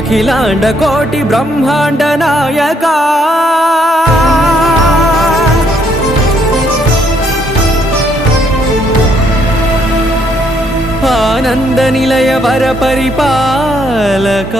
అఖిలాండ కోటి బ్రహ్మాండ నాయక ఆనంద నిలయ వర పరిపాలక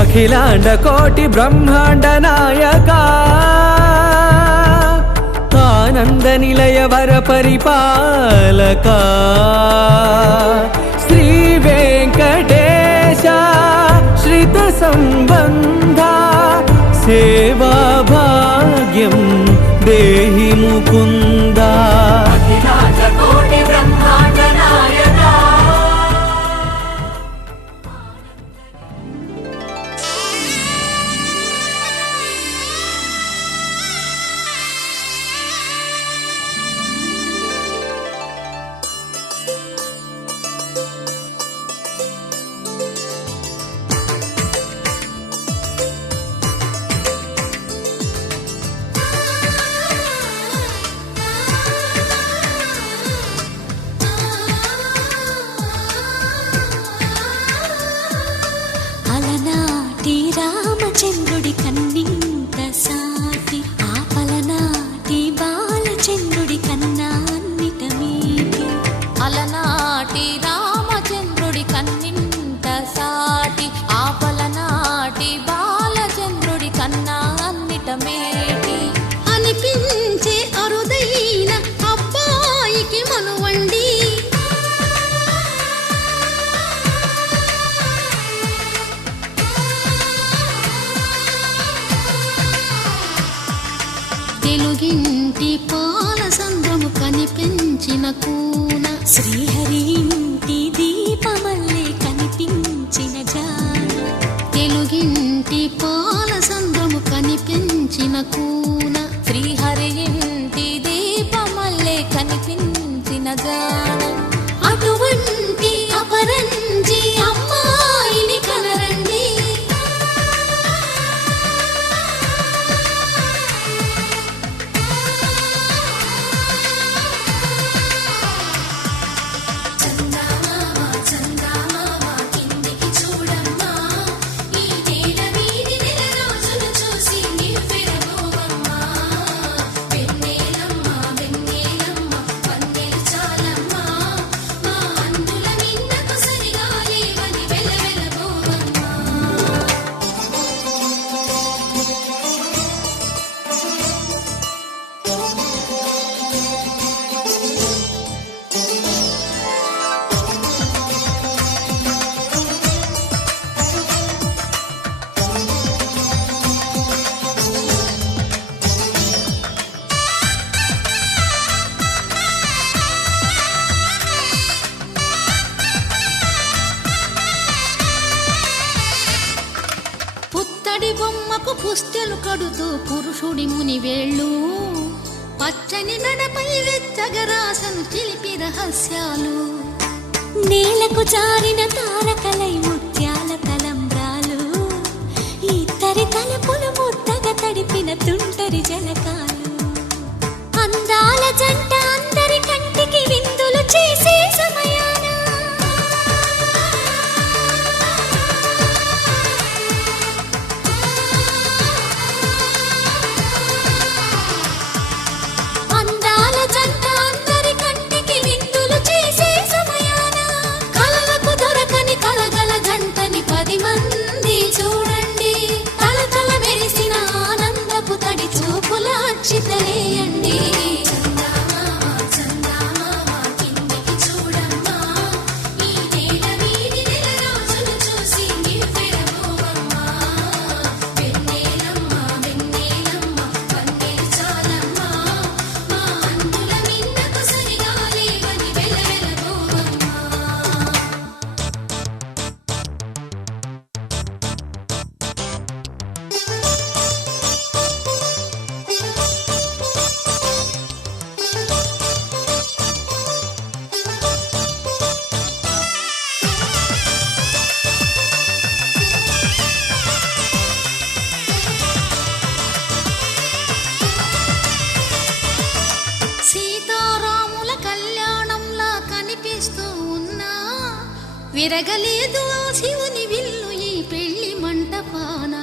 అఖిలాండ కోటి బ్రహ్మాండ నాయక ఆనంద నిలయ వర పరిపాలక శ్రీ వెంకటేశ శ్రిత సంబంధ సేవా భాగ్యం దేహి ముకుంద. అఖిలాండ కోటి బ్రహ్మాండ నాయక రామచంద్రుడి కన్నింత సాటి ఆపలనాటి బాలచంద్రుడి కన్నా అన్నిట మీటి. అలనాటి రామచంద్రుడి కన్నింత సాటి ఆపలనాటి బాలచంద్రుడి కన్నా అన్నిట మేటి అనిపించే అరుదైన అబ్బాయికి మనువండి. తెలుగింటి పాల సంద్రము కనిపించిన కూన శ్రీహరి ఇంటి దీపమల్లే కనిపించిన జాన. తెలుగింటి పాల సంద్రము కనిపించిన కూన శ్రీహరి ఇంటి దీపమల్లే కనిపించిన జాన. అటువంటి అపరంజి అమ్మాయిని కనరండి. బొమ్మకు పుస్తెలు కడుతూ పురుషుడి ముని వేళ్ళు పచ్చని నడపై వెచ్చగరాసను చిలిపి రహస్యాలు. నేలకు జారిన తారకలై ముత్యాల తలంబ్రాలు ఇద్దరి తలపులు ముద్దగా తడిపిన తుంటరి జలకాలు. అందాల జంట అందరి కంటికి విందులు చేసే సమయాన చితలేయండి. విరగలేదు ఆ శివుని విల్లు ఈ పెళ్లి మంటపాన.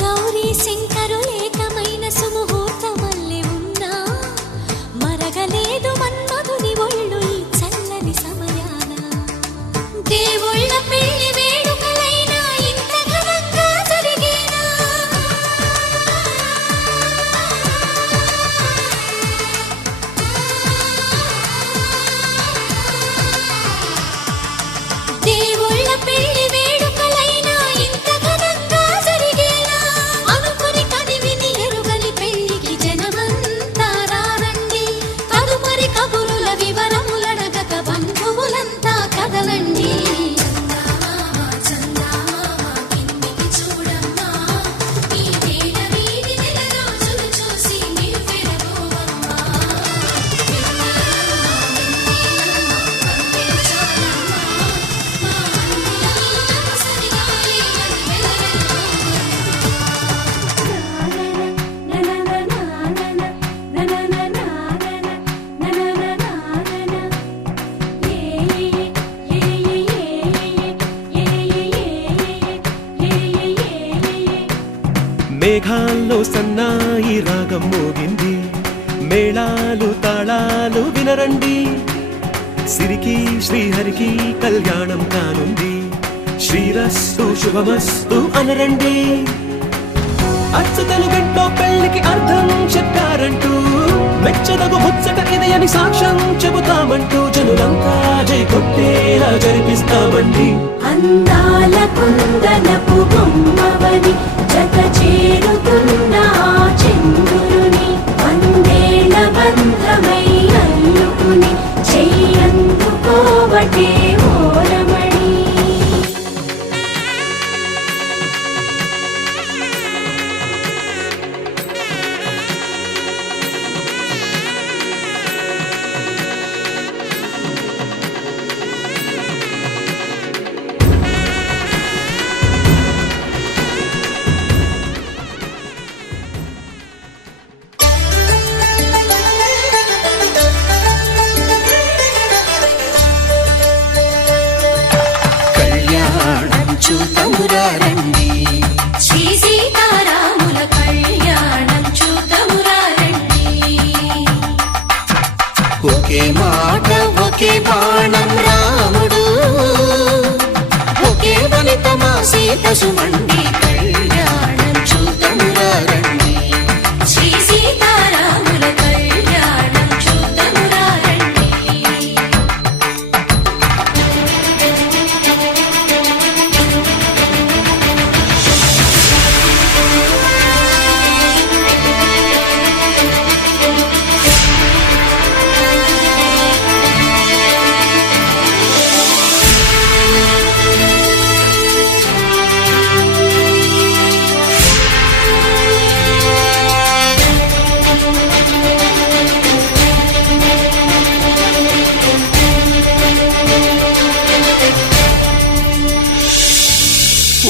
గౌరీ శంకరులేకమైన సుముహూర్తమల్లె ఉన్నా మరగలేదు మన్మధుని ఒళ్ళు ఈ చల్లని సమయాన. దేవుళ్ళ పెళ్లి వేడుకలైనా ఇంత ఘనంగా జరిగేనా? దేవుళ్ళ పెళ్లి వేడుకలైనా ఇంత ఘనంగా జరిగేనా? అనుకుని కదివిని ఎరుగని పెళ్లికి జనమంతా రారండి. తదుపరి కబురుల వివరములడగక బంధువులంతా కదలండి. మేఘాల్లో సన్నాయి రాగం మోగింది, మేళాలు తాళాలు వినరండి. సిరికి శ్రీహరికి కళ్యాణం కానుంది, శ్రీరస్తు శుభమస్తు అనరండి. అచ్చతలు గంటో పెళ్లికి అర్థం చెప్పారంటూ, మెచ్చదగు ముచ్చట ఇది అని సాక్ష్యం చెబుతామంటూ జనులంతా జై కొట్టేలా జరిపిస్తామండి. అందాల కుందనపు బొమ్మవని జత చేరుతున్న ఆ చంద్రుని వందేళ్ల బంధమై అల్లుకుని చెయ్యందుకోవటే ఓరమణి. చూతమురారండి, శ్రీ సీతారాముల కళ్యాణం చూతమురారండి. ఒకే మాట ఒకే బాణం రాముడు, ఒకే వనిత మా సీత సుమండి కళ్యాణం చూతమురారండి. శ్రీ సీతారాముల కళ్యాణం చూతమురారండి.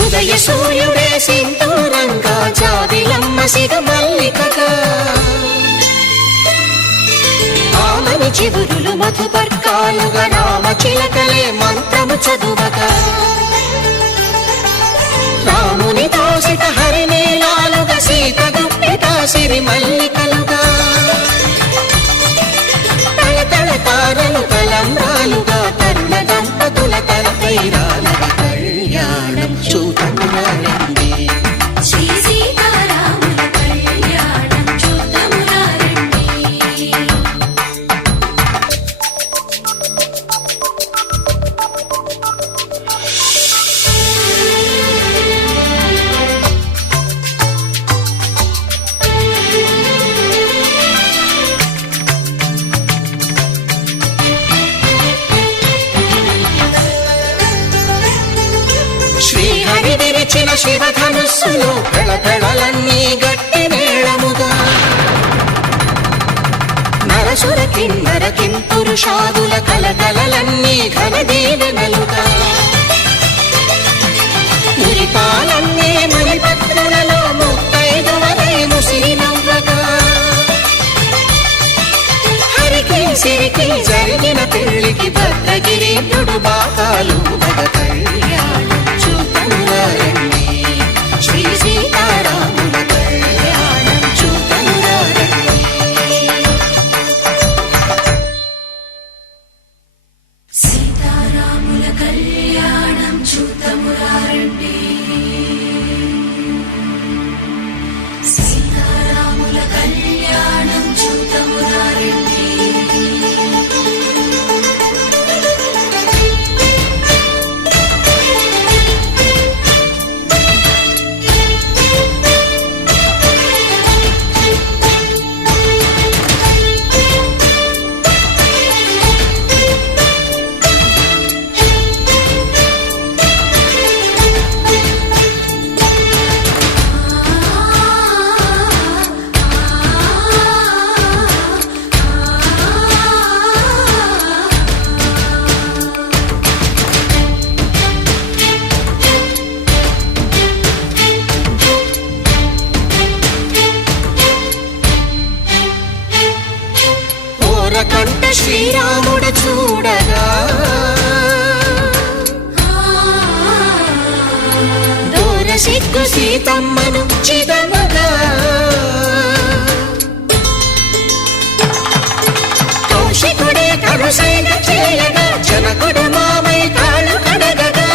ఉదయ సూర్యుడే సింధూరంగా, జాబిలమ్మ సిగ మల్లికగా, ఆమని చివురులు మధుపర్కాలుగా, రామ చిలకలే మంత్రము చదువగా, రాముని దోసిట హరినీలాలుగా, సీత గుప్పిట సిరి మల్లికలుగా, తళతళ తారలు తలంబ్రాలుగా, తరుణ దంపతుల తలపై రాలవి కళ్యాణం చూతమురారండి. శ్రీ సీతారాముల కళ్యాణం చూతమురారండి. శ్రీహరి విరిచిన శివధనుస్సులో పెళపెళలన్నీ గట్టి మేళముగా, నరసుర కిన్నర కింపురుషాదుల కలకలలన్నీ ఘన దీవెనలుగా, మురిపాలన్నీ మణిపత్రులలో ముత్తైదువలై ముసిరి నవ్వగా, హరికి సిరికి జరిగిన పెళ్లికి భద్ర గిరీంద్రుడు బాకాలు భగ కళ్యాణం చూతనురారండి శ్రీ సీతారాముల కళ్యాణం చూతనురారండి సీతారాముల కళ్యాణం చూతమురారండి సీతారాముల కళ్యాణం చూతమురారండి కంట శ్రీరాముడు చూడగా దూర సిగ్గు సీతమ్మను చిదమగా కౌశికుడే కరుసైన చేయగా జనకుడు మామై కాళ్ళు కడగగా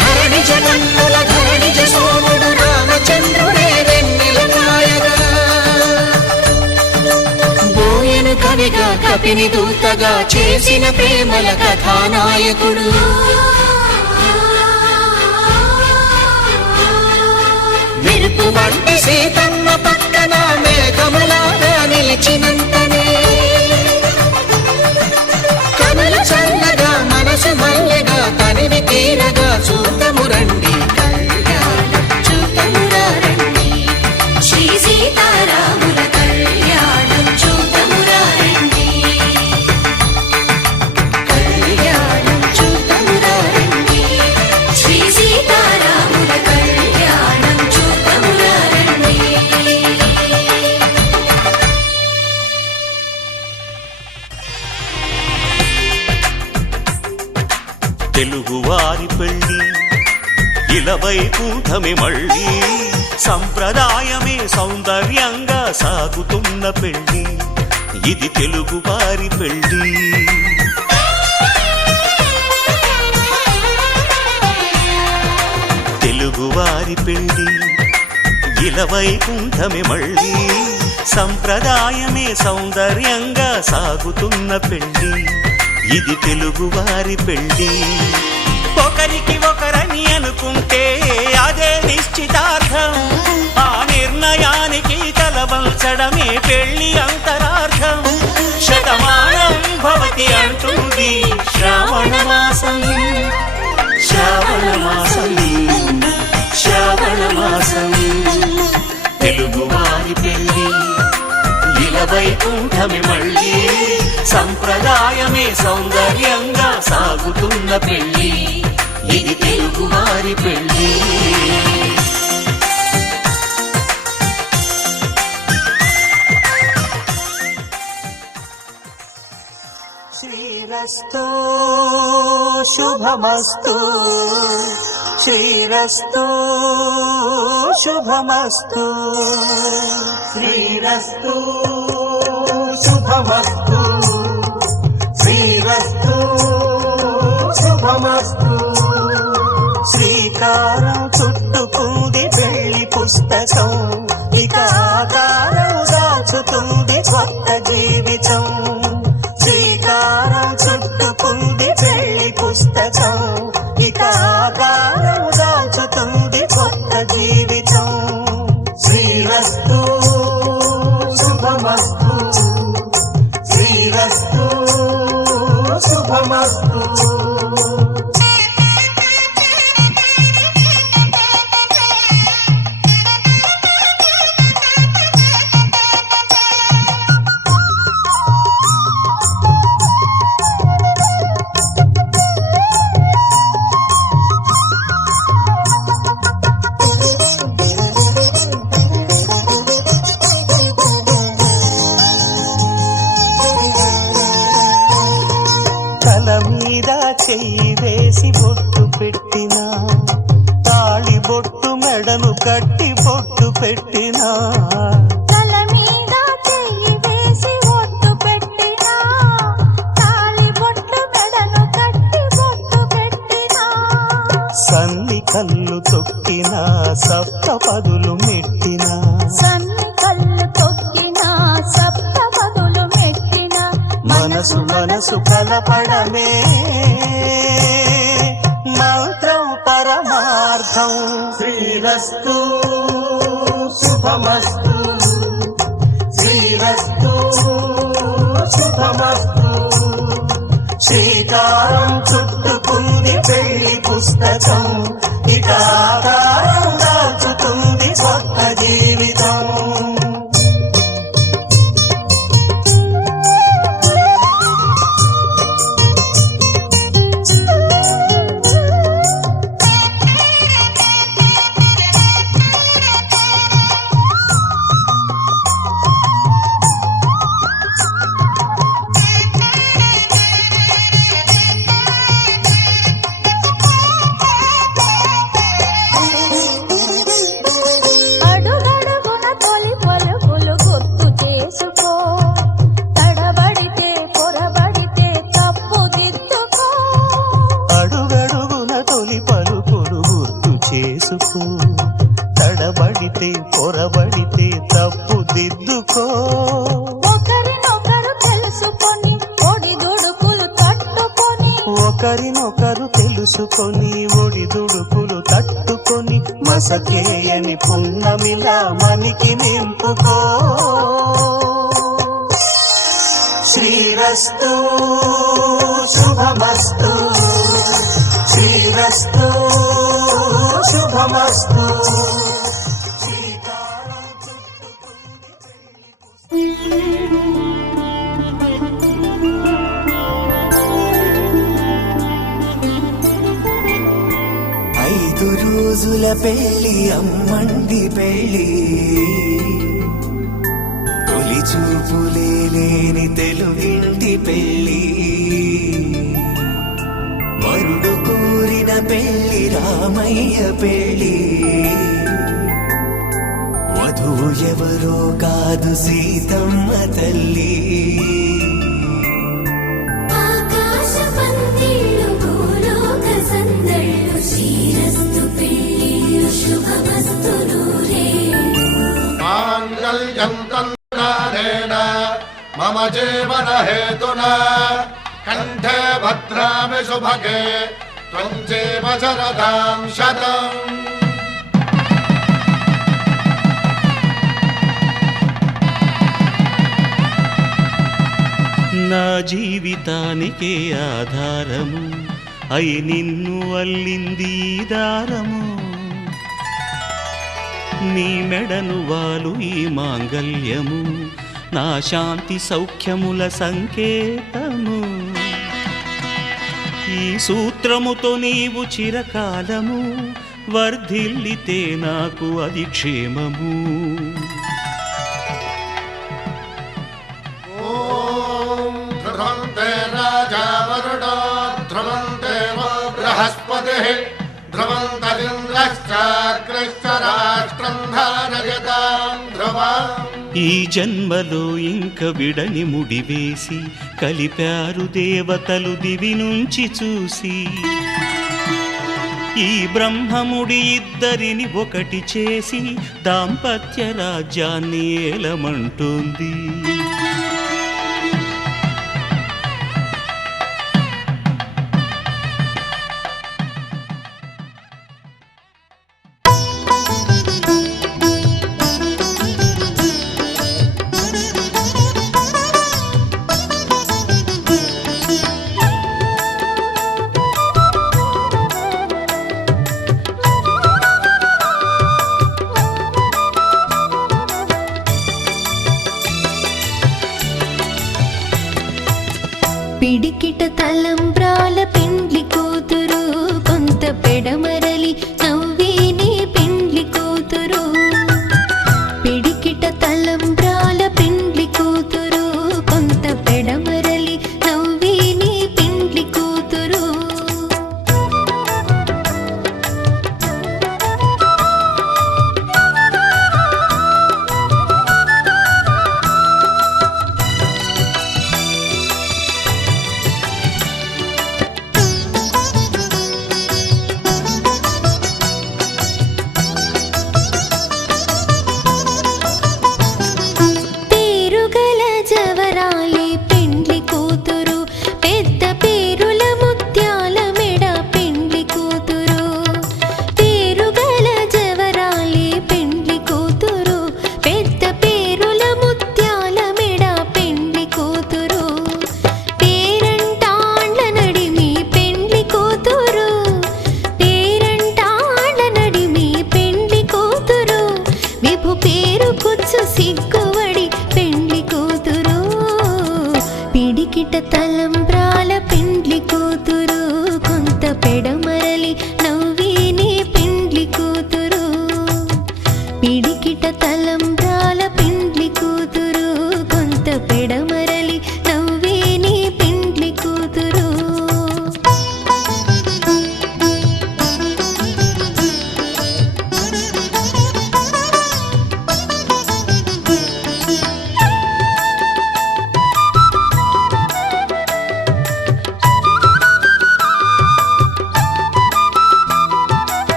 ధరణి జగన్నుల ధరణి సోముడు రామచంద్రుడే కవిగా కపిని దూతగా చేసిన ప్రేమల కథానాయకుడు మెరుపు వంటి సీతమ్మ పక్కన మేఘములాగా నిలిచినంతనే కనులు చల్లగా మనసు మల్లెగా తనివి తీరగా చూతము రండి కళ్యాణం చూతమురారండి శ్రీ సీతారాముల కళ్యాణం చూతమురారండి కళ్యాణం చూతమురారండి శ్రీ సీతారాముల కళ్యాణం చూతమురారండి తెలుగువారి పెళ్ళి ఇలవైకుంఠమే మళ్ళీ సంప్రదాయమే సౌందర్యంగా సాగుతున్న పెళ్ళి ఇది తెలుగువారి పెళ్ళి తెలుగువారి పెళ్ళి ఇలవైకుంఠమే మళ్ళీ సంప్రదాయమే సౌందర్యంగా సాగుతున్న పెళ్ళి ఇది తెలుగువారి పెళ్ళి ఒకరికి ఒకరని అనుకుంటే అదే నిశ్చితార్థం ఆ నిర్ణయానికి తలవంచడమే పెళ్లి అంతరార్థం శతమానం భవతి అంటుంది శ్రావణ మాసం శ్రావణ మాసం శ్రావణ మాసం తెలుగువారి పెళ్లి ఇలవైకుంఠమే మళ్ళీ సంప్రదాయమే సౌందర్యంగా సాగుతున్న పెళ్లి ఇది తెలుగువారి పెళ్లి శ్రీరస్తో శుభమస్తు శ్రీరస్తో శుభమస్తు శ్రీరస్తో శుభమస్తు శ్రీరస్తో శుభమస్తు శ్రీకారం చుట్టుకుంది పెళ్లి పుస్తకం ఇక ఆకారం దాచుతుంది కొత్త జీవితం శ్రీకారం చుట్టుకుంది పెళ్లి పుస్తకం ఇక ఆకారం దాచుతుంది కొత్త జీవితం శ్రీరస్తు శుభమస్తు శ్రీరస్తు శుభమస్తు మీద చెయ్యి వేసి బొట్టు పెట్టినా, తాళి బొట్టు మెడను కట్టి బొట్టు పెట్టినా, తల మీద చెయ్యి వేసి బొట్టు పెట్టినా, తాళి బొట్టు మెడను కట్టి బొట్టు పెట్టినా, సన్ని కళ్ళు తొక్కినా సప్త పదులు మెట్టినా, సన్ని కళ్ళు తొక్కినా సప్త పదులు మెట్టినా, మనసు మనసు కలపడమే మంత్రం పరమార్థం. శ్రీరస్తు శుభమస్తు, శ్రీరస్తు శుభమస్తు. శ్రీకారం చుట్టుకుంది పెళ్లి పుస్తకం, ఇక ఆకారం దాచుతుంది కొత్త జీవితం. అడుగడుగున తొలి పలుకులు గుర్తు చేసుకో, తడబడితే పొరబడితే తప్పు దిద్దుకో. అడుగడుగున తొలి పలుకులు గుర్తు చేసుకో, తడబడితే పొరబడితే తప్పు దిద్దుకో. ఒకరినొకరు తెలుసుకొని ఒడిదుడుకులు తట్టుకొని, ఒకరినొకరు తెలుసుకొని ఒడిదుడుకులు తట్టుకొని, మసకేయని పున్నమిలా మనికి నింపుకో. శ్రీరస్తు శుభమస్తు, శ్రీరస్తు శుభమస్తు. శ్రీకారం చుట్టుకుంది పెళ్లి ఐదు రోజుల పెళ్లి అమ్మండి పెళ్లి, తొలి చూపులే లేని తెలుగింటి పెళ్లి, వరుడు కోరిన పెళ్లి రామయ్య పెళ్లి, వధువు ఎవరో కాదు సీతమ్మ తల్లి. ఆకాశ పందిళ్ళు భూలోక సందళ్ళు శ్రీరస్తు పెళ్ళిళ్ళు శుభమస్తు నూరేళ్ళు మాంగళ్యం తంత్రానేన మమ జీవన హేతునా కంఠే భద్రామి శుభగే త్వం జీవ శరదాం శతం. నా జీవితానికే ఆధారము అయి నిన్ను అల్లింది ఈ దారము, నీ మెడను వాలు ఈ మాంగల్యము, నా శాంతి సౌఖ్యముల సంకేతము. ఈ సూత్రముతో నీవు చిరకాలము వర్ధిల్లితే నాకు అది క్షేమము. ఓం ధ్రువంతే రాజా వరుడో ధ్రువంతే వో బృహస్పతిః ధ్రువంతరింద్రశ్చాగ్రశ్చ రాష్ట్రం ధారయతాం ధ్రువం. ఈ జన్మలో ఇంక విడని ముడివేసి కలిపారు దేవతలు దివి నుంచి చూసి, ఈ బ్రహ్మముడి ఇద్దరిని ఒకటి చేసి దాంపత్య రాజ్యాన్ని ఏలమంటుంది. పిడికిట తలంబ్రాల పెండ్లి కూతురు, కొంత పెడమరలి నవ్విని పెండ్లి కూతురు. పిడికిట తలంబ్రాల పెండ్లి కూతురు, కొంత పెడమరలి నవ్విని పెండ్లి కూతురు.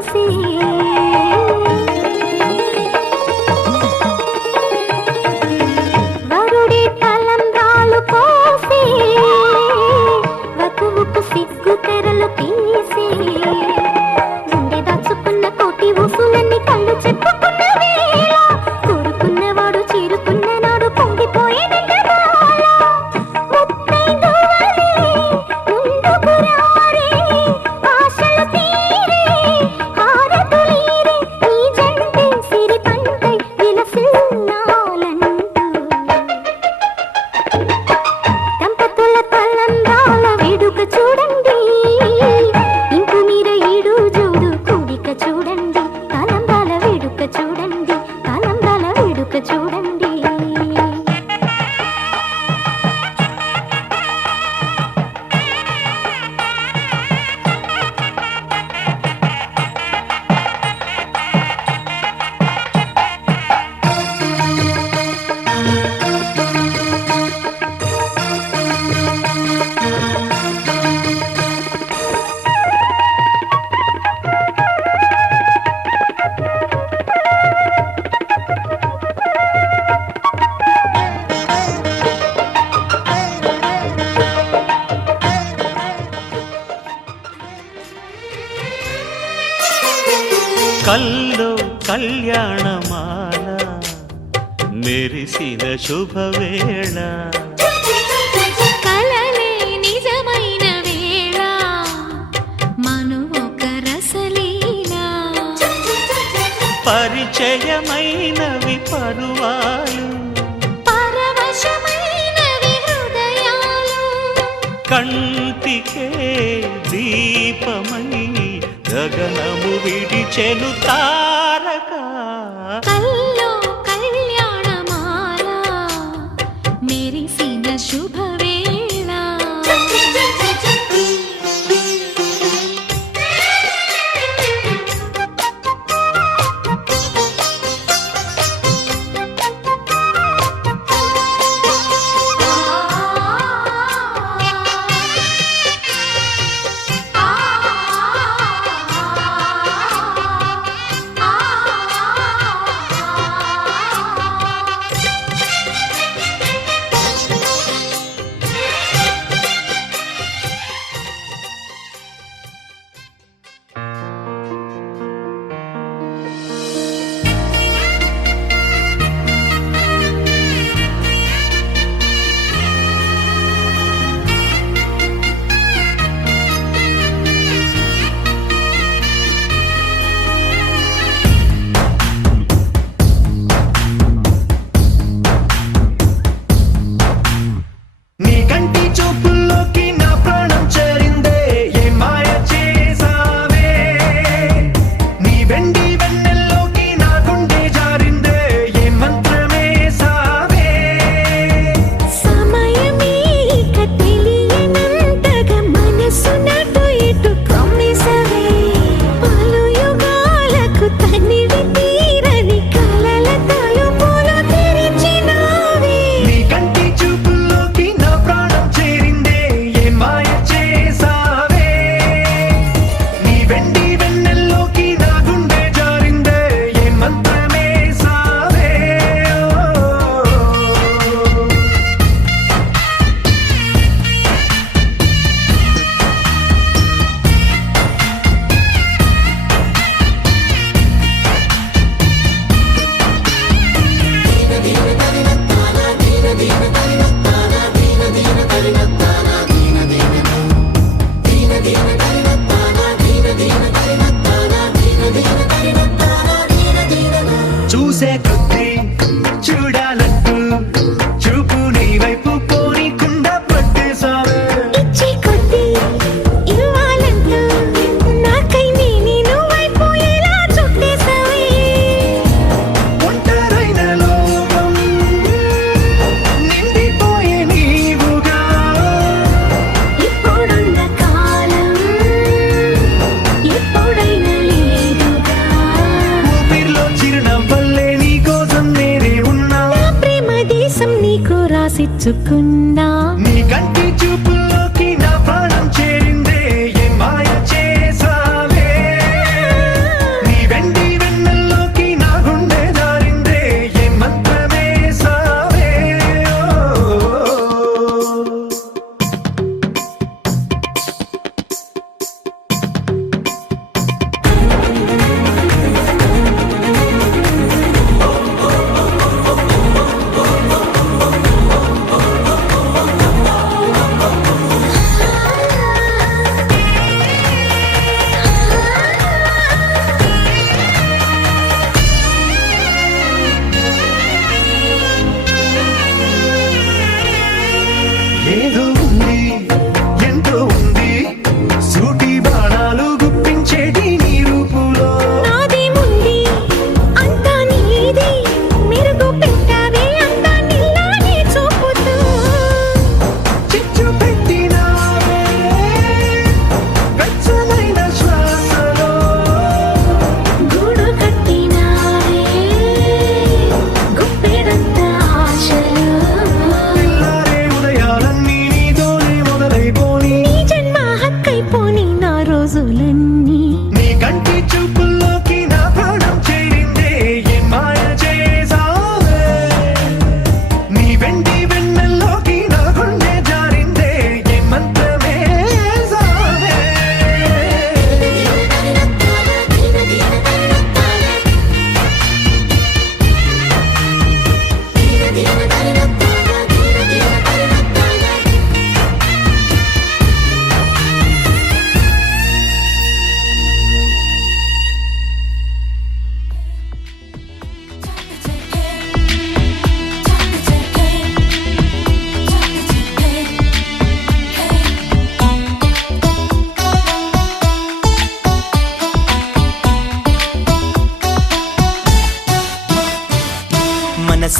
పోసి వరుడి తలంబ్రాలు పోసి వధువుకు సిగ్గు తెరలు తీసి గుండె దాచుకున్న కోటి ఊసులన్నీ కళ్ళు చెప్పుకున్న వేళ కోరుకున్నవాడు చేరుకున్న నాడు పొంగిపోయే చూడండి. కల్లో కళ్యాణమాల మెరిసిన శుభవేళ కలలే నిజమైన వేళ మను ఒక రసలీలా పరిచయమైనవి పరువాలు పరవశమైనవి హృదయాలు కంటికే దీపమై గగనము విడిచెను తారక కల్లో కళ్యాణమాల మెరిసిన శుభవేళ చూసే కొద్ది చూడాలంటూ చూపు నీ వైపు పోనీకుండా పట్టేశావే ఇచ్చే కొద్ది ఇవ్వాలంటూ నాకై నేను వైపోయేలా చుట్టేశావే ఒంటరైన లోకం నిండిపోయే నీవుగా ఇప్పుడున్న కాలం ఎప్పుడైనా లేదుగా ఊపిరిలో చిరునవ్వల్లే నీ కోసం నేనే ఉన్నా నా ప్రేమ దేశం నీకు రాసిచ్చుకున్నా నీ కంటి చూపుల్లోకి నా ప్రాణం చేరిందే ఏ మాయ చేసావే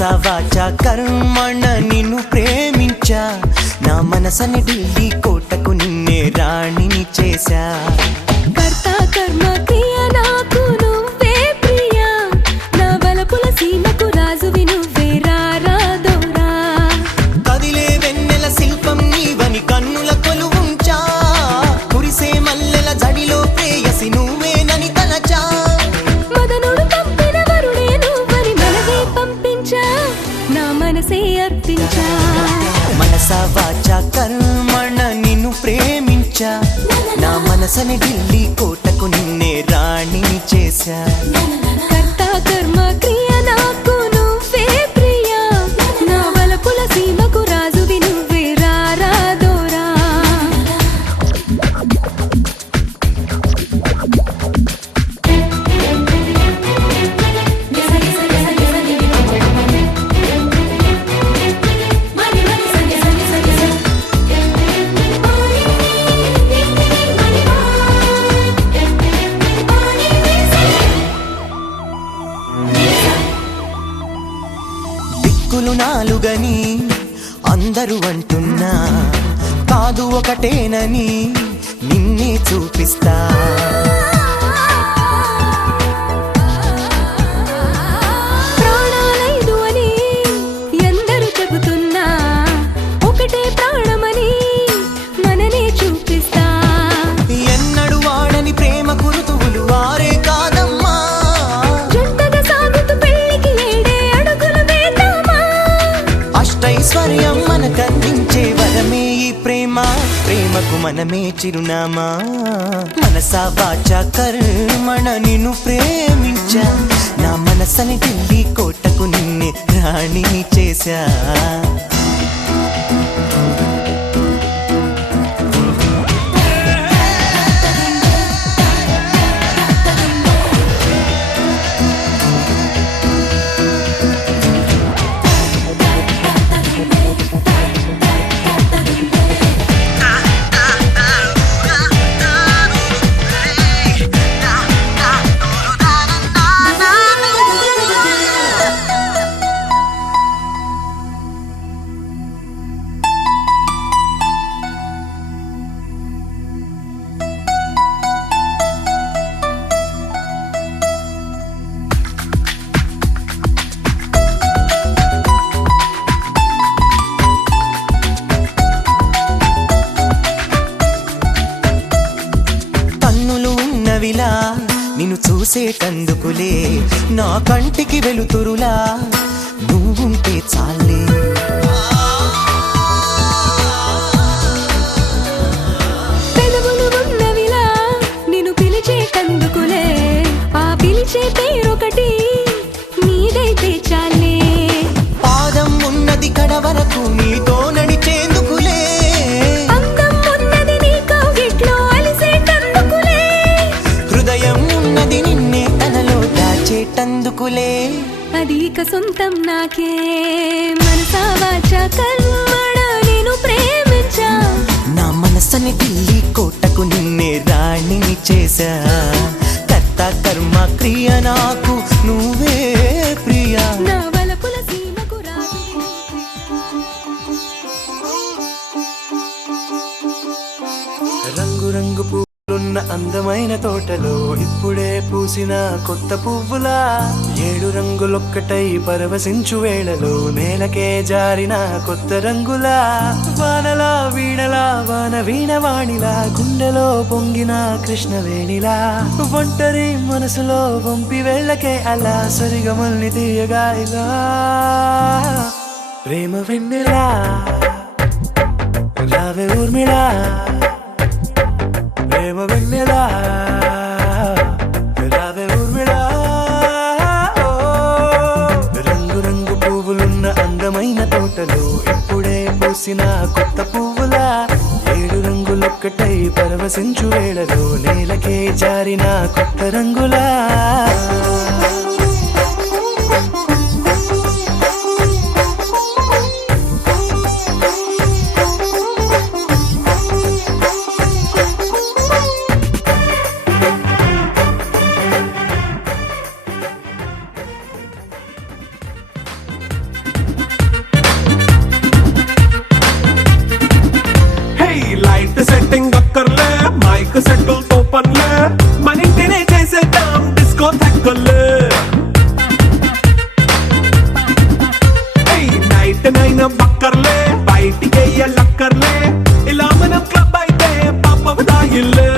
మనసా వాచా కర్మణ నిన్ను ప్రేమించా నా మనసని ఢిల్లీ కోటకు నిన్నే రాణిని చేశా కర్త కర్మ క్రియ నాకు నువ్వే ప్రియా నా బలపుల సీమకు రాజువి నువ్వే రారాదోరా కదిలే వెన్నెల శిల్పం నీవని కన్నుల కొలువుంచా కురిసే మల్లెల జడిలో ప్రేయసి నువ్వేనని తలచా మదనుడు పంపిన వరుడే నువ్వని మనవే పంపించా నా మనసే అర్పించా మనసా వాచా కర్మణ నిన్ను ప్రేమించా నా మనసని ఢిల్లీ కోటకు నిన్నే రాణిని చేశా కర్త కర్మ క్రియ నాకు నువ్వే ప్రియా నా బలపుల సీమకు రాజువి నువ్వే రారాదోరా దిక్కులు నాలుగని అందరూ అంటున్నా కాదు ఒకటేనని నిన్నే చూపిస్తా ప్రాణాలైదు అని ఎందరూ చెబుతున్నా ఒకటే ప్రాణమని మననే చూపిస్తా ఎన్నడు వాడని ప్రేమ కురుతువులు వారే కాదమ్మా జంటగా సాగుతూ పెళ్లికి ఏడే అడుగులు వేద్దామా అష్టైశ్వర్యం మనకందించే వరమే ఈ ప్రేమ ప్రేమకు మనమే చిరునామా మనసా వాచా కర్మణ నిన్ను ప్రేమించా నా మనసని ఢిల్లీ కోటకు నిన్నే రాణిని చేశా కన్నులు ఉన్నవిలా నిన్ను చూసేటందుకులే నా కంటికి వెలుతురులా నువ్వుంటే చాలే పెదవులు ఉన్నవిలా నిన్ను పిలిచేటందుకులే ఆ పిలిచే పేరొకటి నీదైతే చాలే పాదం ఉన్నది కడ వరకు నీతో నడిచేందుకులే అందం ఉన్నది నీ కౌగిట్లో అలిసేటందుకులే హృదయం ఉన్నది నిన్నే తనలో దాచేటందుకులే అది ఇక సొంతం నాకే మనసా వాచా కర్మణ నేను ప్రేమించా నా మనసని ఢిల్లీ కోటకు నిన్నే రాణిని చేశా కర్త కర్మ క్రియ నాకు నువ్వే ప్రియా నా వలపుల సీమకు రాజు రంగు రంగు పూలున్న అందమైన తోటలో ఇప్పుడే పూసిన కొత్త పువ్వులా 7 రంగులొక్కటై పరవశించు వేళలో నేలకే జారిన కొత్త రంగులా వానలా వీణలా వాన వీణవాణిలా గుండెలో పొంగిన కృష్ణవేణిలా ఒంటరి మనసులో వంపి వెళ్ళకే అలా సరిగమల్ని తీయగా ఇలా ప్రేమ వెన్నెలా రావే ఊర్మిళా ప్రేమ వెన్నెలా రావే ఊర్మిళా రంగు రంగు పువ్వులున్న అందమైన తోటలో ఇప్పుడే పూసిన కొత్త పువ్వులా 7 రంగులొక్కటై పరవశించు వేళలో నేలకే జారిన కొత్త రంగులా కలే నైట్ నైన్ బక్కర్లే బయటికి లక్కర్లే ఇలా మనం క్లబ్ అయితే పాపవదా ఇల్లే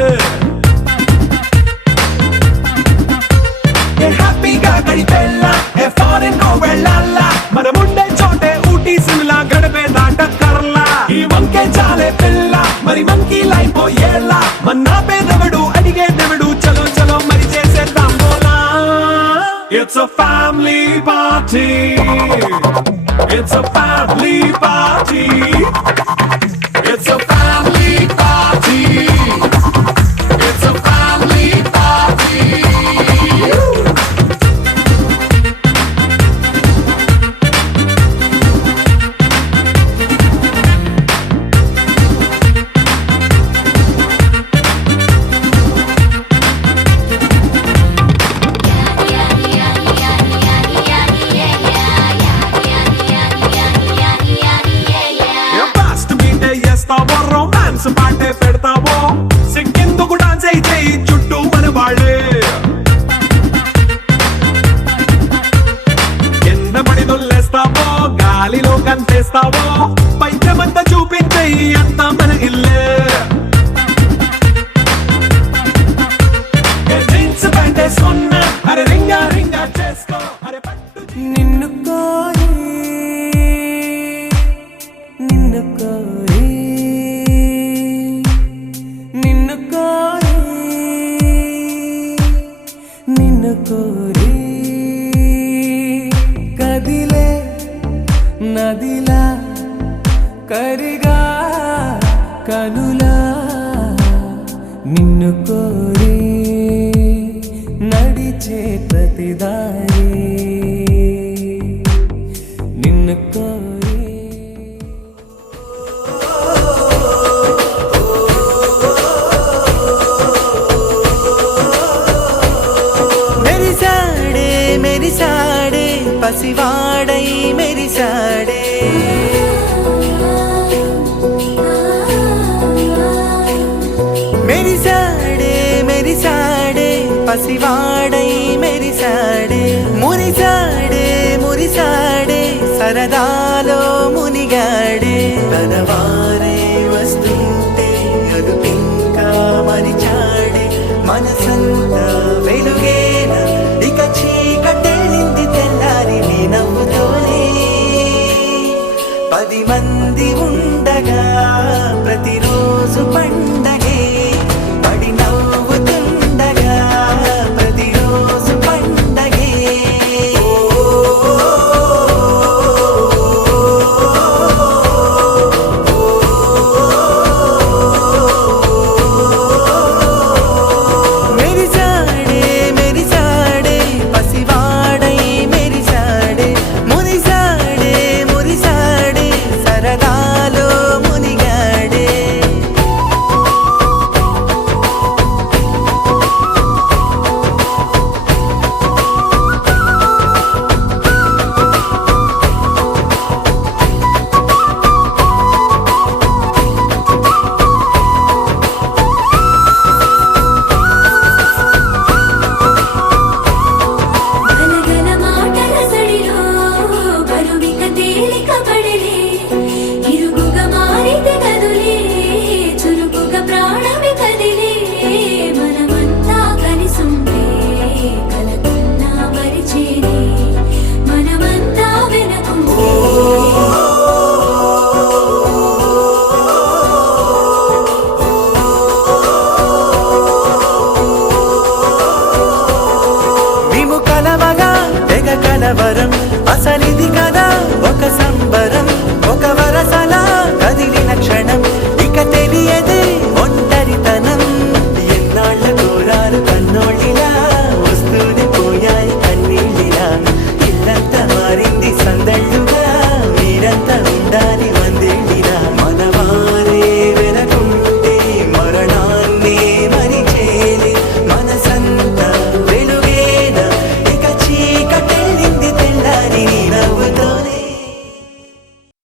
హ్యాపీగా గడిపెల్లా ఫారెన్ వెళ్ళాలా మనముండే చోటే ఊటీ సిమ్లా గడిపే దాటకర్లా ఈ వంకే చాలే పిల్ల మరి మంకీ లైఫ్ పోయేలా మన్నా పేదవడు అడిగేదెవడు చలో చలో మరి చేసేద్దాం బోలా It's a family party It's a family party It's a family party It's a family party romance పాటే పెడతావో సిక్కిందుకు డాన్స్ అయితే చుట్టూ మన వాళ్ళే కింద పడి దొల్లేస్తావో గాలిలో కంటేస్తావో పైకమంతా చూపించే అంతా మన ఇల్లే జీన్స్ ప్యాంట్ వేసుకున్నా అరే రింగా రింగా చేసుకో అరే పట్టు నిన్ను కోరి నిన్ను కోరి నిన్ను కోరి నిన్ను కోరి కదిలే నదిలా కరిగా కనులా నిన్ను కోరి నడిచే ప్రతిదారి నిన్ను కోరి మెరిసాడే మెరిసాడే పసివాడై మెరిసాడే మెరిసాడే మెరిసాడే పసివాడై మెరిసాడే మురిసాడే మురిసాడే సరదాలో మునిగాడే తనవారే వస్తుంటే అదుపింకా మరిచాడే మనసంతా వెలుగేన ఇక చీకటెళ్ళింది తెల్లారి నీ నవ్వుతోనే 10 మంది ఉండగా ప్రతిరోజు పండగే పడి నవ్వుతుండగా ప్రతిరోజు పండగే మెరిసాడే మెరిసాడే పసివాడై మెరిసాడే మురిసాడే మురిసాడే సరదాలో మునిగాడే గలగల మాటల సడిలో బరువిక తేలిక పడలే ఇరుగుగా మారితే కదులే చురుకుగా ప్రాణమి కదిలే మనమంతా కలిసుండే కలకున్నా మరిచేనే మనమంతా వెనకుండే మేము కలవగా తెగ కలవరం అసలిది కదా ఒక